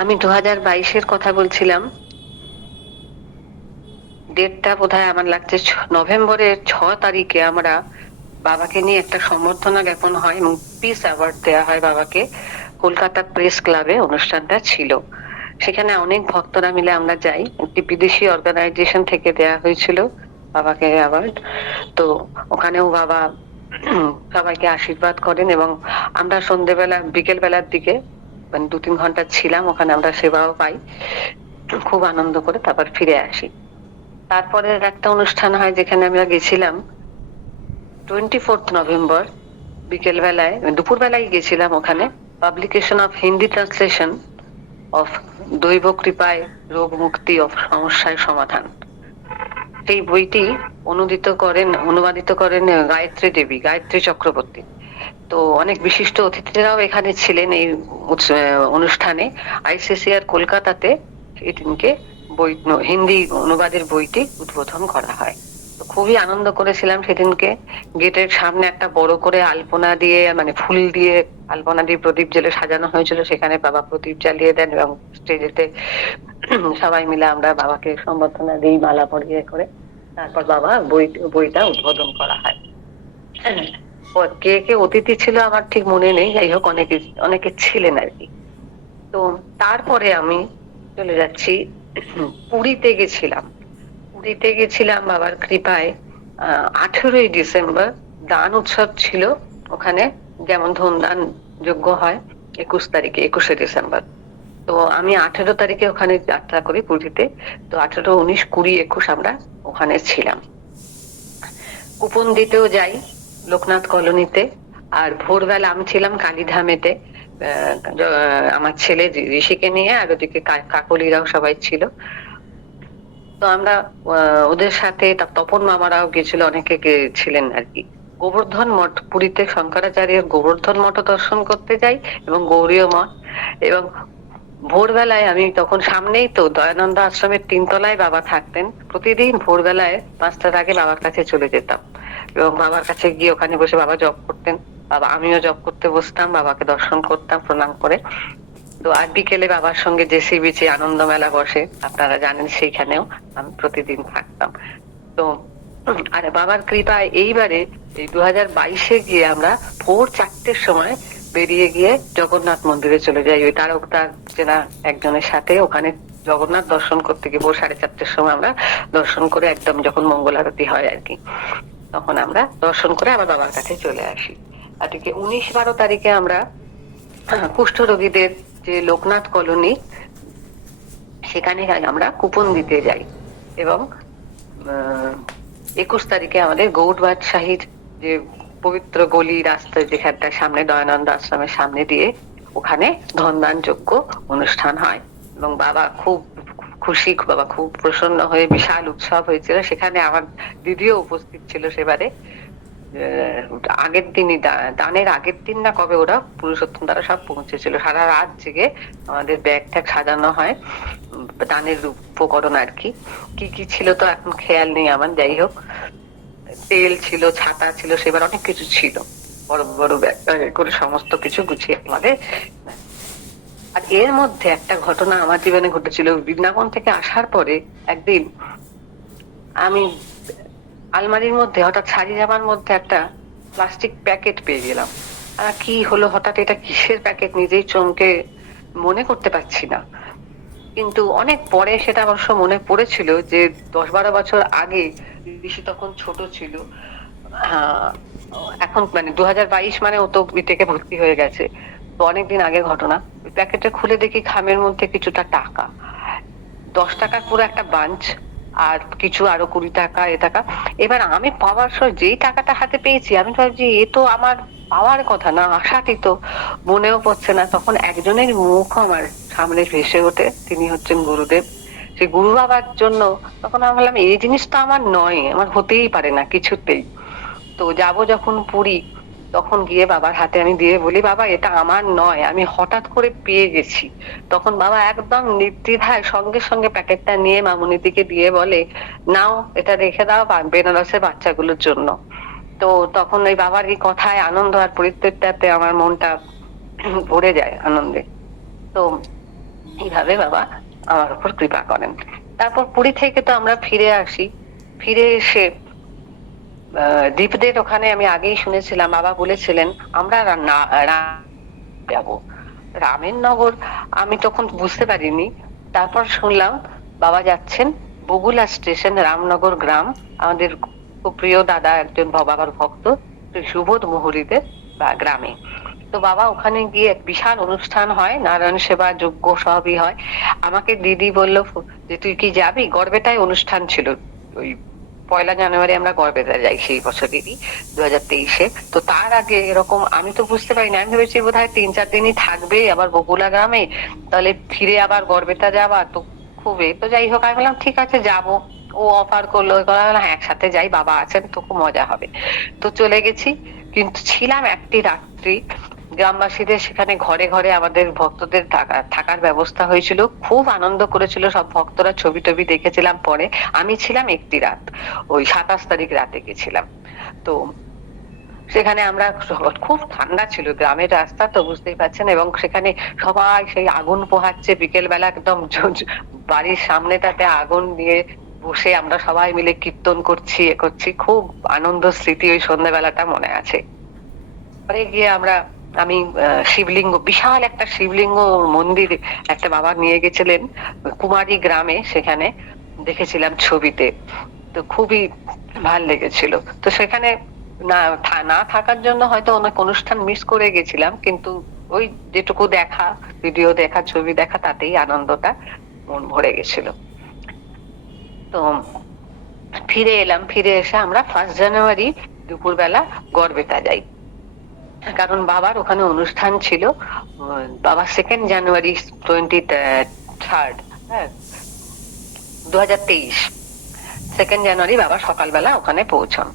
আমি 2022-এর কথা বলছিলাম। ডেটটা বোধহয় আমার লাগছে নভেম্বরের 6 তারিখে আমরা বাবাকে নিয়ে একটা সম্বর্ধনা জ্ঞাপন হয় এবং পিস অ্যাওয়ার্ড দেওয়া হয় বাবাকে। কলকাতা প্রেস ক্লাবে অনুষ্ঠানটা ছিল। সেখানে অনেক ভক্তরা মিলে আমরা যাই। একটি বিদেশি অর্গানাইজেশন থেকে দেয়া হয়েছিল বাবাকে অ্যাওয়ার্ড। তো ওখানেও বাবা সবাইকে আশীর্বাদ করেন এবং আমরা সন্ধ্যেবেলা বিকেল বেলার দিকে মানে 2-3 ঘন্টা ছিলাম ওখানে, আমরা সেবাও পাই। খুব আনন্দ করে তারপর ফিরে আসি। তারপরে একটা অনুষ্ঠান হয় যেখানে আমরা গেছিলাম 24 নভেম্বর বিকেল বেলায়, দুপুর বেলায় গেছিলাম ওখানে। Publication of Hindi translation of দৈব কৃপায় রোগ মুক্তি অফ সমস্যায় সমাধান, সেই বইটি অনুবাদিত করেন গায়ত্রী দেবী, গায়ত্রী চক্রবর্তী। তো অনেক বিশিষ্ট অতিথিরাও এখানে ছিলেন এই অনুষ্ঠানে। আইসিসিআর কলকাতাতে এদিনকে বই হিন্দি অনুবাদের বইটি উদ্বোধন করা হয়। তো খুবই আনন্দ করেছিলাম সেদিনকে। গেটের সামনে একটা বড় করে আলপনা দিয়ে মানে ফুল দিয়ে আলপনা দিয়ে প্রদীপ জ্বেলে সাজানো হয়েছিল, সেখানে বাবা প্রদীপ জ্বালিয়ে দেন এবং স্টেজেতে সবাই মিলে আমরা বাবাকে সম্বর্ধনা দিই মালা পরিয়ে করে। তারপর বাবা বইটা উদ্বোধন করা হয়। কে কে অতিথি ছিল আমার ঠিক মনে নেই, যাই হোক অনেকে অনেকে ছিলেন আর কি। তো তারপরে আমি চলে যাচ্ছি, পুরীতে গেছিলাম। পুরীতে গেছিলাম বাবার কৃপায়। 18ই ডিসেম্বর দান উৎসব ছিল ওখানে, যেমন ধূমদান যজ্ঞ হয় 21 তারিখে, 21শে ডিসেম্বর। তো আমি 18 তারিখে ওখানে যাত্রা করি পুরীতে। তো 18, 19, 20, 21 আমরা ওখানে ছিলাম। কুপন দিতেও যাই লোকনাথ কলোনিতে। আর ভোরবেলা আমি ছিলাম কালীধামেতে, আমার ছেলে ঋষিকে নিয়ে, আর ওদিকে কাকলিরাও সবাই ছিল। তো আমরা ওদের সাথে তপন মামারাও গেছিল, অনেকে ছিলেন আর কি। গোবর্ধন মঠ, পুরীতে শঙ্করাচার্যের গোবর্ধন মঠ দর্শন করতে যাই এবং গৌরীয় মঠ। এবং ভোরবেলায় আমি তখন সামনেই তো দয়ানন্দ আশ্রমের 3 তলায় বাবা থাকতেন। প্রতিদিন ভোরবেলায় 5টার আগে বাবার কাছে চলে যেতাম এবং বাবার কাছে গিয়ে ওখানে বসে বাবা জপ করতেন। আমিও জপ করতে বসতাম, বাবাকে দর্শন করতাম প্রণাম করে। তো আর বিকেলে বাবার সঙ্গে জেসি বিচে আনন্দ মেলা বসে, আপনারা জানেন, সেইখানেও আমি প্রতিদিন থাকতাম। তো আর বাবার কৃপায় এইবারে এই 2022-এ গিয়ে আমরা ভোর 4টের সময় বেরিয়ে গিয়ে জগন্নাথ মন্দিরে চলে যাই। ওই তার চেনা একজনের সাথে ওখানে জগন্নাথ দর্শন করতে গিয়ে ভোর 4:30-এর সময় আমরা দর্শন করে, একদম যখন মঙ্গল আরতি হয় আর কি, তখন আমরা দর্শন করে আবার বাবার কাছে চলে আসি। আর 19-12 তারিখে আমরা কুষ্ঠ রোগীদের যে লোকনাথ কলোনি, সেখানে আমরা কুপন দিতে যাই। এবং 21 তারিখে আমাদের গৌড়বাদ শাহীর যে পবিত্র গলি রাস্তা, যেখানটার সামনে দয়ানন্দ আশ্রমের সামনে দিয়ে ওখানে ধনদান যজ্ঞ অনুষ্ঠান হয়। এবং বাবা খুব খুশি, বাবা খুব প্রসন্ন হয়ে, বিশাল উৎসব হয়েছিল সেখানে। আমার দিদিও উপস্থিত ছিল সেবারে। আগের দিনই দানের আগের দিন না কবে ওরা পুরুষোত্তম তারা সব পৌঁছেছিল, সারা রাত জেগে আমাদের ব্যাগ ট্যাগ সাজানো হয় দানের উপকরণ আর কি। কি কি ছিল তো এখন খেয়াল নেই আমার, যাই হোক তেল ছিল, ছাতা ছিল, সেবার অনেক কিছু ছিল, বড় বড় ব্যাগ করে সমস্ত কিছু গুছিয়ে আমাদের। আর এর মধ্যে একটা ঘটনা আমার জীবনে ঘটেছিল। বৃন্দাবন থেকে আসার পরে একদিন আমি আলমারির মধ্যে হঠাৎ শাড়ি জামার মধ্যে একটা প্লাস্টিক প্যাকেট পেয়ে গেলাম। কি হলো হঠাৎ, এটা কিসের প্যাকেট নিজেই চমকে মনে করতে পারছি না। কিন্তু অনেক পরে সেটা অবশ্য মনে পড়েছিল যে 10-12 বছর আগে ঋষি তখন ছোট ছিল। এখন মানে 2022 মানে ও তো বিটেকে ভর্তি হয়ে গেছে, তো অনেকদিন আগের ঘটনা। প্যাকেটে খুলে দেখি খামের মধ্যে কিছুটা টাকা, 10 টাকার পুরো একটা বাঞ্চ, আর কিছু আরো 20 টাকা এ টাকা। এবার আমি পাওয়ার সময় যেই টাকাটা হাতে পেয়েছি আমি ভাবছি এ তো আমার পাওয়ার কথা না, আশাতীত, মনেও পড়ছে না। তখন একজনের মুখ আমার সামনে ভেসে ওঠে, তিনি হচ্ছেন গুরুদেব। সেই গুরু বাবার জন্য তখন আমি বললাম এই জিনিসটা আমার নয়, আমার হতেই পারে না কিছুতেই। তো যাব যখন পুরী, তখন গিয়ে বাবার হাতে আমি দিয়ে বলি, বাবা এটা আমার নয়, আমি হঠাৎ করে পেয়ে গেছি। তখন বাবা একদম নির্দ্বিধায় সঙ্গে সঙ্গে প্যাকেটটা নিয়ে মামুনিদিকে দিয়ে বলে, নাও এটা রেখে দাও বেনারসের বাচ্চাগুলোর জন্য। তো তখন ওই বাবার এই কথায় আনন্দ আর পরিতৃপ্তিতে আমার মনটা ভরে যায় আনন্দে। তো এইভাবে বাবা আমার উপর কৃপা করেন। তারপর পুরী থেকে তো আমরা ফিরে আসি। ফিরে এসে দীপদের ওখানে আমি আগেই শুনেছিলাম, বাবা বলেছিলেন আমরা যাবো রামের নগর। আমি তখন বুঝতে পারিনি। তারপর শুনলাম বাবা যাচ্ছেন বগুলা স্টেশন, রামনগর গ্রাম, আমাদের খুব প্রিয় দাদা একজন বাবার ভক্ত, সুবোধ মুহুরীদের বা গ্রামে। তো বাবা ওখানে গিয়ে এক বিশাল অনুষ্ঠান হয়, নারায়ণ সেবা যজ্ঞ সবই হয়। আমাকে দিদি বলল যে তুই কি যাবি? গড়বেতায় অনুষ্ঠান ছিল। ওই 1 জানুয়ারি আমরা গড়বেতা যাই সেই বছরেরই, 2023-এ। তো তার আগে এরকম আমি তো বুঝতে পারি না, আমি ভেবেছি বোধহয় 3-4 দিনই থাকবে আবার বগুলা গ্রামে, তাহলে ফিরে আবার গড়বেতা যাবা তো খুবই। তো যাই হোক, আমি বললাম ঠিক আছে যাবো। ও অফার করলো, হ্যাঁ একসাথে যাই, বাবা আছেন তো খুব মজা হবে। তো চলে গেছি। কিন্তু ছিলাম একটি রাত্রি। গ্রামবাসীদের সেখানে ঘরে ঘরে আমাদের ভক্তদের থাকার ব্যবস্থা হয়েছিল, খুব আনন্দ করেছিল সব ভক্তরা, ছবি টবি দেখেছিলাম পরে। আমি ছিলাম একটি রাত, ওই 27 তারিখ রাতে গেছিলাম। তো সেখানে আমরা খুব ঠান্ডা ছিল, গ্রামের রাস্তা তো বুঝতেই পারছেন, এবং সেখানে সবাই সেই আগুন পোহাচ্ছে বিকেল বেলা, একদম বাড়ির সামনেটাতে আগুন দিয়ে বসে আমরা সবাই মিলে কীর্তন করছি, এ করছি, খুব আনন্দ স্মৃতি ওই সন্ধ্যাবেলাটা মনে আছে। পরে গিয়ে আমি শিবলিঙ্গ, বিশাল একটা শিবলিঙ্গ মন্দির একটা বাবা নিয়ে গেছিলেন কুমারী গ্রামে, সেখানে দেখেছিলাম ছবিতে। তো খুবই ভাল লেগেছিল। তো সেখানে না না থাকার জন্য হয়তো অনেক অনুষ্ঠান মিস করে গেছিলাম, কিন্তু ওই যেটুকু দেখা, ভিডিও দেখা, ছবি দেখা, তাতেই আনন্দটা মন ভরে গেছিল। তো ফিরে এলাম। ফিরে এসে আমরা 1 জানুয়ারি দুপুরবেলা গড়বেতা যাই, কারণ বাবার ওখানে অনুষ্ঠান ছিল। বাবা 2 জানুয়ারি 23rd, হ্যাঁ, 2023, 2 জানুয়ারি বাবা সকালবেলা ওখানে পৌঁছন।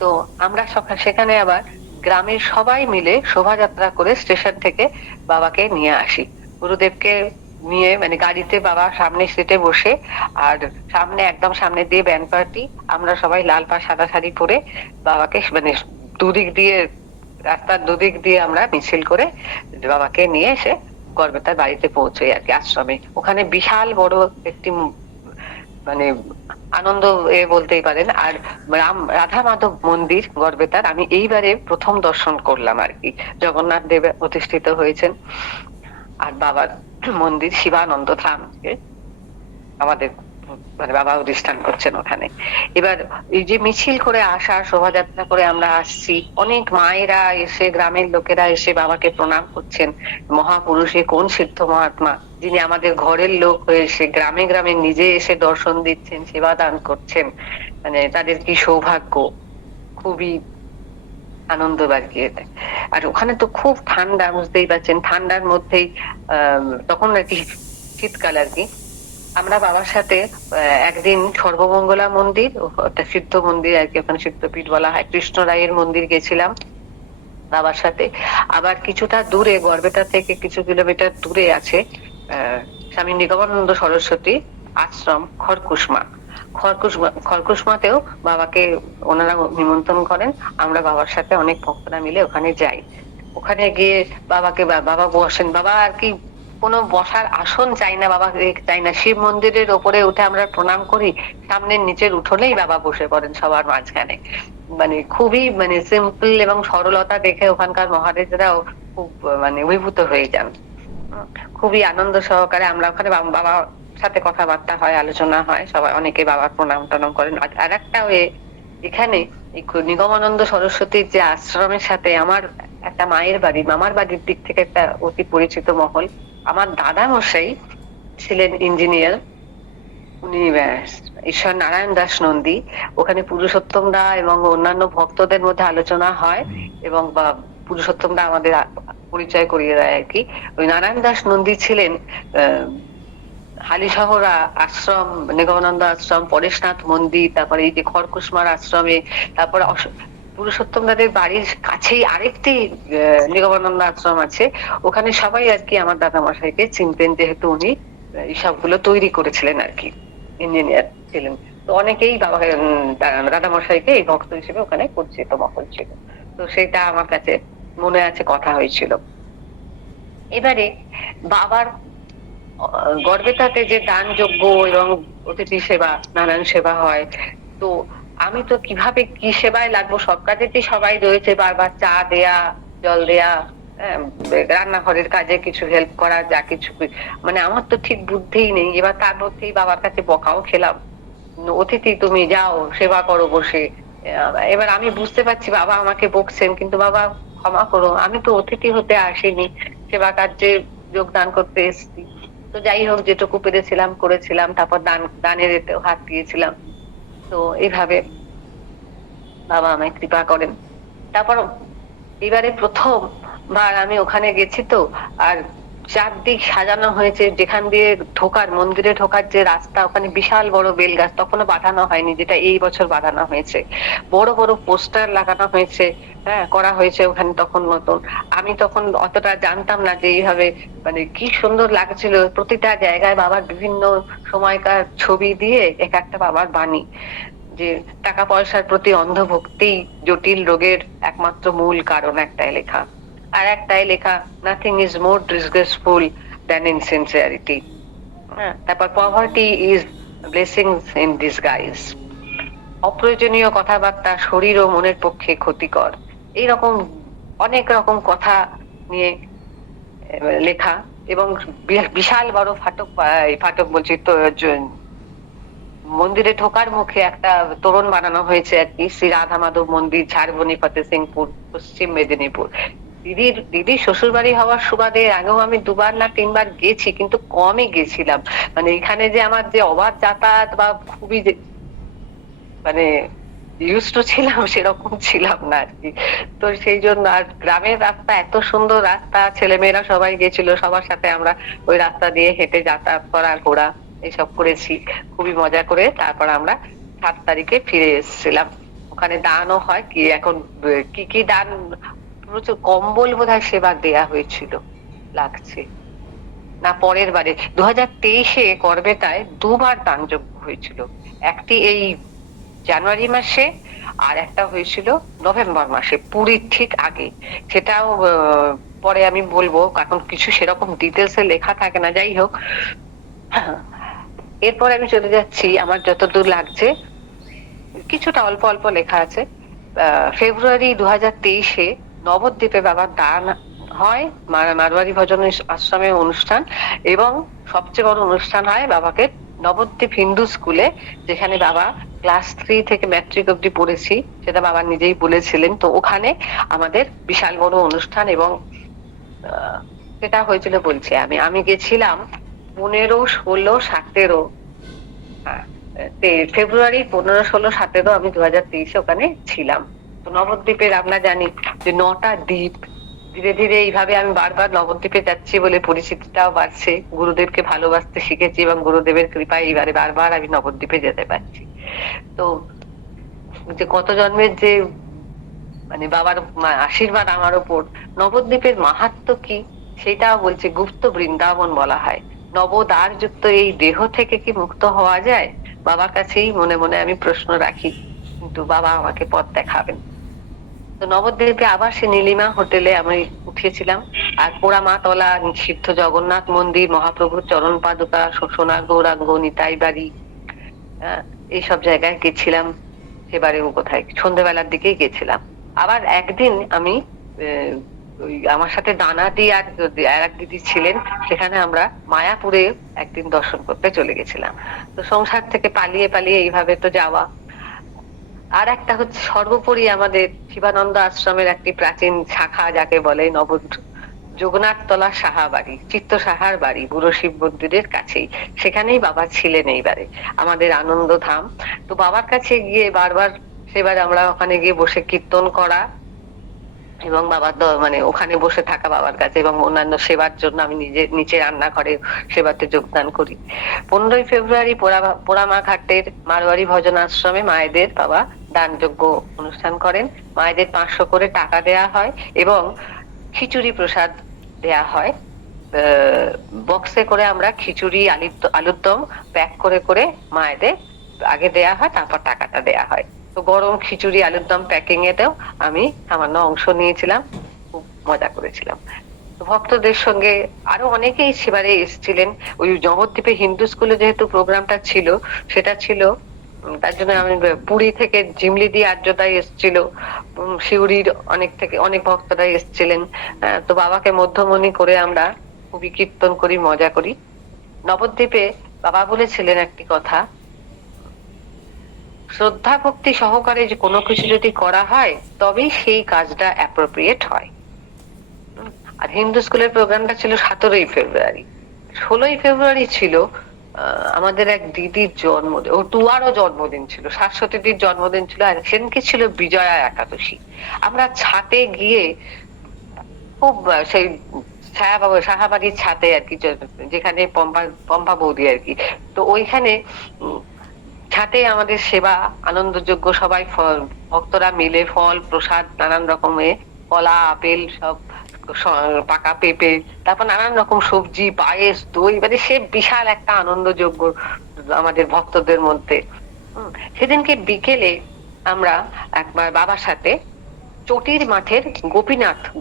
তো আমরা সেখানে আবার গ্রামের সবাই মিলে শোভাযাত্রা করে স্টেশন থেকে বাবাকে নিয়ে আসি। গুরুদেবকে নিয়ে, মানে গাড়িতে বাবা সামনে সিটে বসে, আর একদম সামনে দিয়ে ব্যান্ড পার্টি, আমরা সবাই লাল সাদা শাড়ি পরে বাবাকে, মানে দুদিক দিয়ে, রাস্তার দুদিক দিয়ে আমরা মিছিল করে বাবাকে নিয়ে এসে গড়বেতার বাড়িতে পৌঁছোই আর কি, আশ্রমে। ওখানে বিশাল বড় একটি মানে আনন্দ বলতেই পারেন। আর রাধা মাধব মন্দির গড়বেতার আমি এইবারে প্রথম দর্শন করলাম আর কি। জগন্নাথ দেব প্রতিষ্ঠিত হয়েছেন, আর বাবার মন্দির শিবানন্দ ধাম আমাদের মানে বাবা অধিষ্ঠান করছেন ওখানে। এবার এই যে মিছিল করে আসা, শোভাযাত্রা করে আমরা আসছি, অনেক মায়েরা এসে, গ্রামের লোকেরা এসে বাবাকে প্রণাম করছেন। মহাপুরুষে কোন সিদ্ধ মহাত্মা, যিনি আমাদের ঘরের লোক হয়ে এসে গ্রামে গ্রামে নিজে এসে দর্শন দিচ্ছেন, সেবা দান করছেন, মানে তাদের কি সৌভাগ্য। খুবই আনন্দ বাড়িয়ে দেয়। আর ওখানে তো খুব ঠান্ডা, বুঝতেই পারছেন, ঠান্ডার মধ্যেই তখন আর কি শীতকাল আর কি। আমরা বাবার সাথে একদিন সর্বমঙ্গলা মন্দির, একটা সিদ্ধ মন্দির আর কি, ওখানে সিদ্ধপীঠ বলা হয়, কৃষ্ণ রায়ের মন্দির গেছিলাম বাবার সাথে। আবার কিছুটা দূরে, গড়বেতা থেকে কিছু কিলোমিটার দূরে আছে স্বামী নিগমানন্দ সরস্বতী আশ্রম, খড়কুসমা। বাবাকে ওনারা নিমন্ত্রণ করেন। আমরা বাবার সাথে অনেক ভক্তরা মিলে ওখানে যাই। ওখানে গিয়ে বাবা বসেন। বাবা আর কি কোনো বসার আসন চাই না, বাবা চাই না, শিব মন্দিরের ওপরে উঠে আমরা প্রণাম করি, সামনের নিচের উঠোনেই বাবা বসে পড়েন সবার মাঝখানে। মানে খুবই মানে সিম্পল এবং সরলতা দেখে ওখানকার মহারাজরাও খুব মানে অভিভূত হয়ে যান। খুবই আনন্দ সহকারে আমরা ওখানে বাবার সাথে কথাবার্তা হয়, আলোচনা হয়, সবাই অনেকে বাবার প্রণাম টনাম করেন। আর একটা এখানে নিগমানন্দ সরস্বতীর যে আশ্রমের সাথে আমার একটা মায়ের বাড়ি, মামার বাড়ির দিক থেকে একটা অতি পরিচিত মহল। আমার দাদা মশাই ছিলেন ইঞ্জিনিয়ার, উনি ঈশ্বর নারায়ণ দাস নন্দী। ওখানে পুরুষোত্তম দা এবং অন্যান্য ভক্তদের মধ্যে আলোচনা হয়, এবং পুরুষোত্তম দা আমাদের পরিচয় করিয়ে দেয় আর কি। ওই নারায়ণ দাস নন্দী ছিলেন হালিশহর আশ্রম, নিগমানন্দ আশ্রম, পরেশনাথ মন্দির, তারপরে এই যে খড়কুসমার আশ্রমে, তারপরে পুরুষোত্তম দাদের বাড়ির কাছেই আরেকটি নিগমানন্দ আশ্রম আছে। ওখানে সবাই আর কি আমার দাদা মশাইকে চিনতেন, যেহেতু উনি সবগুলো তৈরি করেছিলেন আর কি, ইঞ্জিনিয়ার ছিলেন। তো অনেকেই বাবা দাদা মশাইকে এই ভক্ত হিসেবে ওখানে পরিচিত মহল ছিল। তো সেটা আমার কাছে মনে আছে, কথা হয়েছিল। এবারে বাবার গড়বেতাতে যে দান যজ্ঞ এবং অতিথি সেবা, নানান সেবা হয়। তো আমি তো কিভাবে কি সেবায় লাগবো, সব কাজেতেই সবাই রয়েছে, বারবার চা দেয়া, জল দেয়া, হ্যাঁ, রান্নাঘরের কাজে কিছু হেল্প করা, যা কিছু মানে আমার তো ঠিক বুদ্ধিই নেই। এবার তার মধ্যেই বাবার কাছে বকাও খেলাম, অতিথি তুমি যাও সেবা করো বসে। এবার আমি বুঝতে পারছি বাবা আমাকে বকছেন, কিন্তু বাবা ক্ষমা করো, আমি তো অতিথি হতে আসিনি, সেবা কার্যে যোগদান করতে এসেছি। তো যাই হোক, যেটুকু পেরেছিলাম করেছিলাম, তারপর দানের এতেও হাত দিয়েছিলাম। তো এইভাবে বাবা আমায় কৃপা করেন। তারপর এবারে প্রথমবার আমি ওখানে গেছি তো, আর চারদিক সাজানো হয়েছে, যেখান দিয়ে ঢোকার, মন্দিরে ঢোকার যে রাস্তা, ওখানে বিশাল বড় বেল গাছ, তখনও বাঁধানো হয়নি, যেটা এই বছর বাঁধানো হয়েছে। বড় বড় পোস্টার লাগানো হয়েছে, হ্যাঁ, করা হয়েছে ওখানে তখন নতুন। আমি তখন অতটা জানতাম না যে এইভাবে, মানে কি সুন্দর লাগছিল, প্রতিটা জায়গায় বাবার বিভিন্ন সময়কার ছবি দিয়ে এক একটা বাবার বাণী, যে টাকা পয়সার প্রতি অন্ধভক্তি জটিল রোগের একমাত্র মূল কারণ, একটাই লেখা। আর একটাই লেখা, nothing is more disgraceful than insincerity. হ্যাঁ, তারপর poverty is blessings in disguise. অপ্রয়োজনীয় কথাবার্তা শরীর ও মনের পক্ষে ক্ষতিকর। এইরকম অনেক রকম কথা নিয়ে লেখা। এবং বিশাল বড় ফাটক, ফাটক বলছি তো, মন্দিরে ঢোকার মুখে একটা তোরণ বানানো হয়েছে আর কি, শ্রী রাধা মাধব মন্দির, ঝাড়বনি, ফতেসিংপুর, পশ্চিম মেদিনীপুর। দিদির শ্বশুর বাড়ি হওয়ার সুবাদে আগেও আমি 2বার না 3বার গেছি, কিন্তু কমই গেছিলাম। মানে এখানে যে আমার যে অবাধ যাতায়াত বা খুবই মানে ইউজ টু ছিলাম, সেরকম ছিলাম না আর কি। তো সেই জন্য, আর গ্রামের রাস্তা এত সুন্দর রাস্তা, ছেলেমেয়েরা সবাই গেছিল, সবার সাথে আমরা ওই রাস্তা দিয়ে হেঁটে যাতায়াত করা, ঘোরা, এইসব করেছি খুবই মজা করে। তারপর আমরা 7 তারিখে ফিরে এসেছিলাম। ওখানে দানও হয় কি এখন, কি কি দান, প্রচুর কম্বল বোধহয় সেবার দেয়া হয়েছিল লাগছে, না পরের বারে 2023-এ গড়বেতায় 2বার দানযজ্ঞ হয়েছিল। একটি এই জানুয়ারি মাসে, আর একটা হয়েছিল নভেম্বর মাসে, পুরীর ঠিক আগে। সেটাও পরে আমি বলবো, এখন কিছু সেরকম ডিটেলসে লেখা থাকে না। যাই হোক, এরপর আমি চলে যাচ্ছি, আমার যতদূর লাগছে কিছুটা অল্প অল্প লেখা আছে। ফেব্রুয়ারি 2023-এ নবদ্বীপে বাবার দান হয়, মারোয়ারি ভজন আশ্রমে অনুষ্ঠান, এবং সবচেয়ে বড় অনুষ্ঠান হয় বাবাকে নবদ্বীপ হিন্দু স্কুলে, যেখানে বাবা ক্লাস 3 থেকে ম্যাট্রিক অব্দি পড়েছি, সেটা বাবা নিজেই বলেছিলেন। তো ওখানে আমাদের বিশাল বড় অনুষ্ঠান, এবং সেটা হয়েছিল বলছি আমি গেছিলাম 15, 16, 17, হ্যাঁ, ফেব্রুয়ারি 15, 16, 17 আমি 2023-এ ওখানে ছিলাম। তো নবদ্বীপের আমরা জানি যে 9টা দ্বীপ, ধীরে ধীরে এইভাবে আমি বারবার নবদ্বীপে যাচ্ছি বলে পরিচিতিটাও বাড়ছে, গুরুদেবকে ভালোবাসতে শিখেছি, এবং গুরুদেবের কৃপায় এইবারে বারবার আমি নবদ্বীপে যেতে পারছি। তো যে কত জন্মের যে মানে বাবার আশীর্বাদ আমার উপর, নবদ্বীপের মাহাত্ম্য কি সেটাও বলছে, গুপ্ত বৃন্দাবন বলা হয়। নবদ্বার যুক্ত এই দেহ থেকে কি মুক্ত হওয়া যায়? বাবার কাছেই মনে মনে আমি প্রশ্ন রাখি, কিন্তু বাবা আমাকে পথ দেখাবেন। তো নবদ্বীপে আবার সে নীলিমা হোটেলে আমি উঠেছিলাম। আর পোড়ামাতলা, সিদ্ধ জগন্নাথ মন্দির, মহাপ্রভুর চরণ পাদুকা, সোনার গৌরাঙ্গ, নিতাই বাড়ি, এইসব জায়গায় গেছিলাম। সেবারে কোথায় সন্ধ্যেবেলার দিকেই গেছিলাম। আবার একদিন আমি ওই আমার সাথে দানাদি আর এক দিদি ছিলেন, সেখানে আমরা মায়াপুরে একদিন দর্শন করতে চলে গেছিলাম। তো সংসার থেকে পালিয়ে পালিয়ে এইভাবে তো যাওয়া। আর একটা হচ্ছে, সর্বোপরি আমাদের শিবানন্দ আশ্রমের একটি প্রাচীন শাখা, যাকে বলে জগন্নাথতলা সাহা বাড়ি, চিত্ত সাহার বাড়ি, বুড়ো শিব মন্দিরের কাছেই, সেখানেই বাবা ছিলেন এইবারে, আমাদের আনন্দ ধাম। তো বাবার কাছে গিয়ে বারবার, সেবার আমরা ওখানে গিয়ে বসে কীর্তন করা, এবং বাবার মানে ওখানে বসে থাকা বাবার কাছে, এবং অন্যান্য সেবার জন্য আমি নিচে রান্নাঘরে সেবাতে যোগদান করি। 15ই ফেব্রুয়ারি পোড়ামা ঘাটের মারোয়ারি ভজন আশ্রমে মায়েদের বাবা দানযজ্ঞ অনুষ্ঠান করেন। মায়েদের 500 করে টাকা দেয়া হয়, এবং খিচুড়ি প্রসাদ দেয়া হয়। বক্সে করে আমরা খিচুড়ি, আলুর দম প্যাক করে করে মায়েদের আগে দেয়া হয়, তারপর টাকাটা দেয়া হয়। তো গরম খিচুড়ি, আলুর দম প্যাকিং এতেও আমি সামান্য অংশ নিয়েছিলাম, খুব মজা করেছিলাম। ভক্তদের সঙ্গে আরো অনেকেই সেবারে এসেছিলেন। ওই নবদ্বীপে হিন্দু স্কুলে যেহেতু প্রোগ্রামটা ছিল, সেটা ছিল তার জন্য আমি পুরী থেকে জিমলিদি আর্যদাই এসেছিল, সিউড়ির অনেক ভক্তরা এসেছিলেন। তো বাবাকে মধ্যমণি করে আমরা খুবই কীর্তন করি, মজা করি। নবদ্বীপে বাবা বলেছিলেন একটি কথা, শ্রদ্ধা ভক্তি সহকারে যে কোনো কিছু যদি করা হয় তবেই সেই কাজটা অ্যাপ্রোপ্রিয়েট হয়। আর হিন্দু স্কুলের প্রোগ্রামটা ছিল 17ই ফেব্রুয়ারি। 16ই ফেব্রুয়ারি ছিল আমাদের এক দিদির জন্মদিন, ও টুয়ারও জন্মদিন ছিল, শাশ্বতীদির জন্মদিন ছিল, আর সেদিনকে ছিল বিজয়া একাদশী। আমরা ছাতে গিয়ে খুব সেই সাহাবাড়ির ছাতে আর কি, যেখানে পম্পা বৌদি আর কি, তো ওইখানে ছাতে আমাদের সেবা আনন্দযোগ্য, সবাই ভক্তরা মিলে ফল প্রসাদ নানান রকমের, কলা আপেল সব, পাকা পেঁপে, তারপর নানান রকম সবজি, পায়েস, দই, মানে সে বিশাল একটা আনন্দযোগ্য আমাদের ভক্তদের মধ্যে। সেদিনকে বিকেলে আমরা একবার বাবার সাথে চটির মাঠের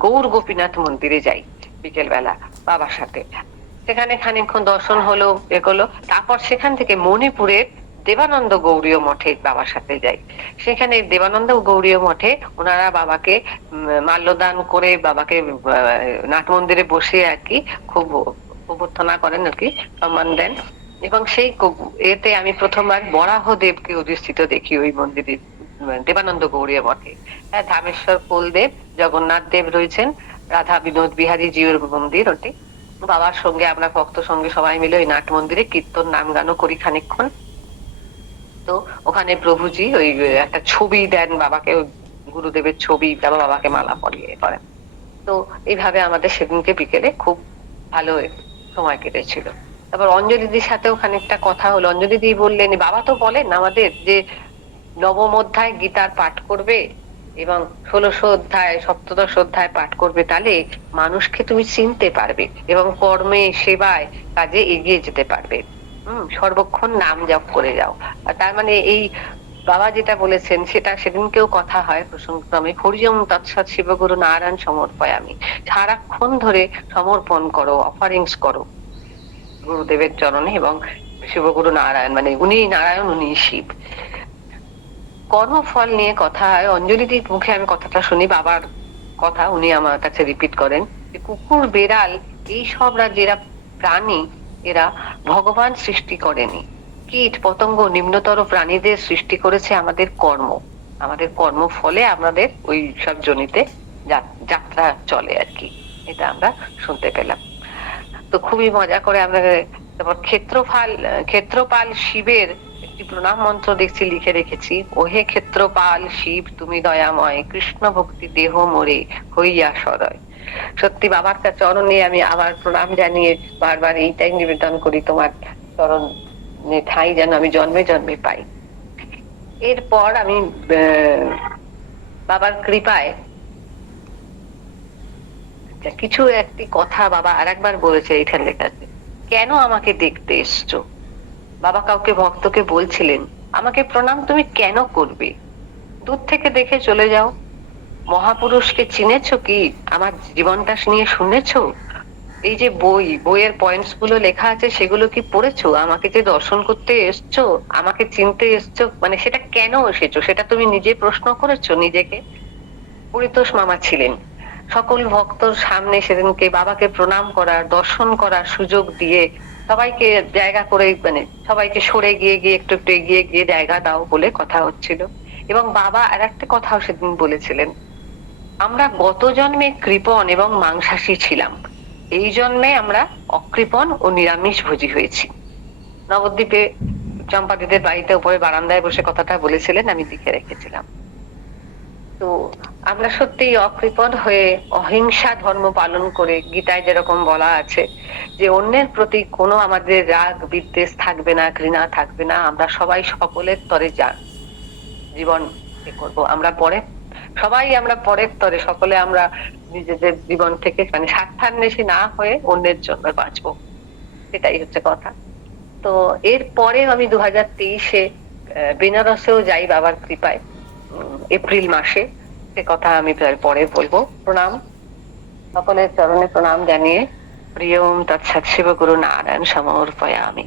গৌর গোপীনাথ মন্দিরে যাই বিকেল বেলা বাবার সাথে। সেখানে খানিকক্ষণ দর্শন হলো, এ করলো। তারপর সেখান থেকে মণিপুরের দেবানন্দ গৌড়ীয় মঠে বাবার সাথে যাই। সেখানে দেবানন্দ গৌড়ীয় মঠে ওনারা বাবাকে মাল্যদান করে, বাবাকে নাট মন্দিরে বসে আর কি খুব অভ্যর্থনা করেন আর কি, সম্মান দেন। এবং সেই এতে আমি প্রথমবার বরাহ দেবকে অধিষ্ঠিত দেখি ওই মন্দিরে, দেবানন্দ গৌড়ীয় মঠে। হ্যাঁ, ধামেশ্বর কুলদেব, জগন্নাথ দেব রয়েছেন, রাধা বিনোদ বিহারী জিউর মন্দির ওটি। বাবার সঙ্গে আমরা ভক্ত সঙ্গে সবাই মিলে ওই নাট মন্দিরে কীর্তন নাম গানও করি খানিকক্ষণ। তো ওখানে প্রভুজি ওই একটা ছবি দেন বাবাকে, গুরুদেবের ছবি, তারপর বাবাকে মালা পরিয়ে করেন। তো এইভাবে আমাদের সেদিনকে বিকেলে খুব ভালো সময় কেটেছিল। তারপর অঞ্জলি দিদির সাথেও খানিকটা কথা হলো। অঞ্জলি দিদি বললেন, বাবা তো বলেন আমাদের যে নবম অধ্যায় গীতার পাঠ করবে এবং 16 অধ্যায়, সপ্তদশ অধ্যায় পাঠ করবে, তাহলে মানুষকে তুমি চিনতে পারবে এবং কর্মে, সেবায়, কাজে এগিয়ে যেতে পারবে। সর্বক্ষণ নাম জপ করে যাও। আর তার মানে এই বাবা যেটা বলেছেন সেটা সেদিনকেও কথা হয় প্রসঙ্গক্রমে, হরিওম তৎসৎ শিবগুরু নারায়ণ সমর্পয়ামি। সারাক্ষণ ধরে সমর্পণ করো, অফারিংস করো গুরুদেবের চরণে, এবং শিবগুরু নারায়ণ মানে উনি নারায়ণ, উনি শিব। কর্মফল নিয়ে কথা হয়। অঞ্জলিদির মুখে আমি কথাটা শুনি, বাবার কথা উনি আমার কাছে রিপিট করেন, যে কুকুর, বেড়াল, এই সব যেরা প্রাণী, এরা ভগবান সৃষ্টি করেনি। কীট পতঙ্গ, নিম্নতর প্রাণীদের সৃষ্টি করেছে আমাদের কর্ম। আমাদের কর্ম ফলে আমাদের ওই সব জনিতে যাত্রা চলে আর কি। এটা আমরা শুনতে পেলাম। তো খুবই মজা করে আমরা। তারপর ক্ষেত্রপাল শিবের একটি প্রণাম মন্ত্র দেখছি লিখে রেখেছি। ওহে ক্ষেত্রপাল শিব, তুমি দয়াময়, কৃষ্ণ ভক্তি দেহ মোরে হইয়া সদয়। সত্যি বাবার কাছে চরণে আমি আবার প্রণাম জানিয়ে বারবার এইটাই নিবেদন করি, তোমার চরণে ঠাঁই যেন আমি জন্মে জন্মে পাই। এরপর আমি বাবার কৃপায় কিছু একটি কথা বাবা আর একবার বলেছে এইখানে লেখা আছে, কেন আমাকে দেখতে এসছো? বাবা কাউকে ভক্তকে বলছিলেন, আমাকে প্রণাম তুমি কেন করবে? দূর থেকে দেখে চলে যাও। মহাপুরুষকে চিনেছো কি? আমার জীবনটা নিয়ে শুনেছো? এই যে বইয়ের পয়েন্টস গুলো লেখা আছে সেগুলো কি পড়েছো? আমাকে যে দর্শন করতে এসছো, আমাকে চিনতে এসছো, মানে সেটা কেন এসেছো সেটা তুমি নিজে প্রশ্ন করেছো নিজেকে? পরিতোষ মামা ছিলেন সকল ভক্তর সামনে সেদিনকে বাবাকে প্রণাম করার, দর্শন করার সুযোগ দিয়ে সবাইকে জায়গা করে, মানে সবাইকে সরে গিয়ে একটু একটু এগিয়ে গিয়ে জায়গা দাও বলে কথা হচ্ছিল। এবং বাবা আর একটা কথাও সেদিন বলেছিলেন, আমরা গত জন্মে কৃপণ এবং মাংসাশী ছিলাম, এই জন্মে আমরা অকৃপণ ও নিরামিষ ভোজী হয়েছি। নবদ্বীপে চম্পাদিদের বাড়িতে উপরে বারান্দায় বসে কথাটা বলেছিলেন, আমি লিখে রেখেছিলাম। তো আমরা সত্যিই অকৃপণ হয়ে অহিংসা ধর্ম পালন করে, গীতায় যেরকম বলা আছে যে অন্যের প্রতি কোনো আমাদের রাগ বিদ্বেষ থাকবে না, ঘৃণা থাকবে না, আমরা সবাই সকলের তরে জীবন করবো। আমরা পরের তরে সকলে আমরা নিজেদের জীবন থেকে মানে স্বার্থান্বেষী না হয়ে অন্যের জন্য বাঁচবো, সেটাই হচ্ছে কথা। তো এরপরে আমি 2023-এ বেনারসেও যাই বাবার কৃপায়, এপ্রিল মাসে। সে কথা আমি পরে বলবো। প্রণাম। সকলের চরণে প্রণাম জানিয়ে প্রিয় ওম তৎসৎ শিব গুরু নারায়ণ সমর্পয়ামি।